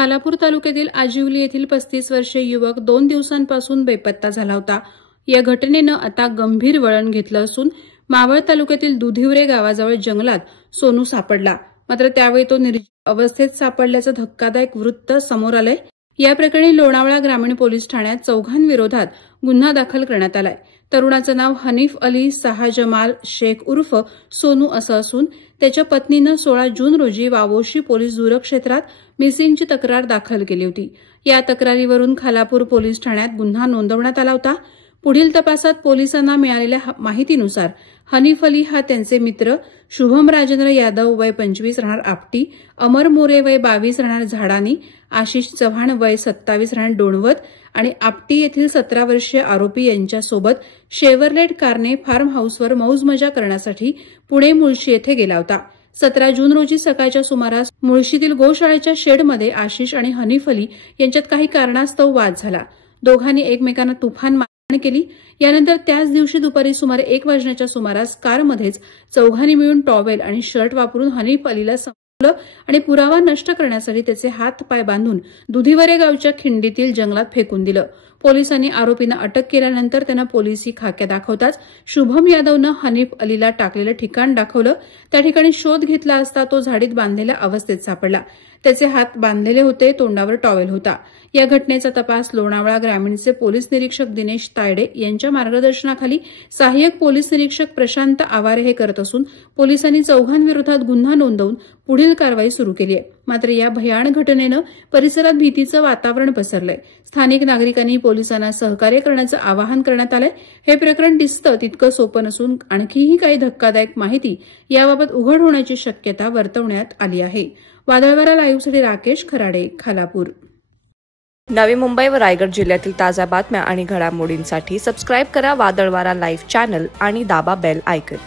खालापूर तालुक्यातील आजिवली येथील 35 वर्षीय युवक 2 दिवसांपासून बेपत्ता झाला होता। या घटनेनं आता गंभीर वळण घेतलं असून मावळ तालुक्यातील दुधिवरे गावाजवळ जंगलात सोनू सापडला। मात्र त्यावेळी तो निर्जीव अवस्थेत सापडल्याचं धक्कादायक वृत्त समोर आलंय। या प्रकरणी लोणावळा ग्रामीण पोलीस ठाण्यात चौघांविरोधात गुन्हा दाखल करण्यात आलाय। तरुणाचं नाव हनीफ अली शाहजमाल शेख उर्फ सोनू असं असून त्याच्या पत्नीनं 16 जून रोजी वावोशी पोलीस दूरक्षेत्रात मिसिंगची तक्रार दाखल केली होती। या तक्रारीवरून खालापूर पोलीस ठाण्यात गुन्हा नोंदवण्यात आला होता। पुढील तपासात पोलिसांना मिळालेल्या माहितीनुसार हनीफ अली हा त्यांचे मित्र शुभम राजेंद्र यादव वय 25 राहणार आपटी, अमर मोरे वय 22 राहणार झाडानी, आशिष चव्हाण वय 27 राहणार डोणवत आणि आपटी येथील 17 वर्षीय आरोपी यांच्यासोबत शेव्हरलेट कारने फार्म हाऊसवर मौज मजा करण्यासाठी पुणे मुळशी येथे गेला होता। 17 जून रोजी सकाळच्या सुमारास मुळशीतील गोशाळेच्या शेडमध्ये आशिष आणि हनीफ अली यांच्यात काही कारणास्तव वाद झाला। दोघांनी एकमेकांना तुफान मारहाण केली। यानंतर त्याच दिवशी दुपारी सुमारे 1 वाजण्याच्या सुमारास कारमध्येच चौघांनी मिळून टॉवेल आणि शर्ट वापरून हनीफ अलीला संपवलं आणि पुरावा नष्ट करण्यासाठी त्याचे हात पाय बांधून दुधिवरे गावच्या खिंडीतील जंगलात फेकून दिलं। पोलिसांनी आरोपींना अटक केल्यानंतर त्यांना पोलिसी खाक्या दाखवताच शुभम यादवनं हनीफ अलीला टाकलेलं ठिकाण दाखवलं। त्या ठिकाणी शोध घेतला असता तो झाडीत बांधलेल्या अवस्थेत सापडला। त्याचे हात बांधलेले होते, तोंडावर टॉवेल होता। या घटनेचा तपास लोणावळा ग्रामीणचे पोलीस निरीक्षक दिनेश तायडे यांच्या मार्गदर्शनाखाली सहाय्यक पोलीस निरीक्षक प्रशांत आवारे हे करत असून पोलिसांनी चौघांविरोधात गुन्हा नोंदवून पुढील कारवाई सुरू केली आहे। मात्र या भयानक घटनेनं परिसरात भीतीचं वातावरण पसरलंय। स्थानिक नागरिकांनी पोलिसांना सहकार्य करण्याचं आवाहन करण्यात आलंय। हे प्रकरण दिसतं तितकं सोपं नसून आणखीही काही धक्कादायक माहिती याबाबत उघड होण्याची शक्यता वर्तवण्यात आली आहे। वादळवारा लाईव्हसाठी राकेश खराडे, खालापूर। नवी मुंबई व रायगड जिल्ह्यातील ताज्या बातम्या आणि घडामोडींसाठी सबस्क्राईब करा वादळवारा लाईव्ह चॅनल आणि दाबा बेल आयकॉन।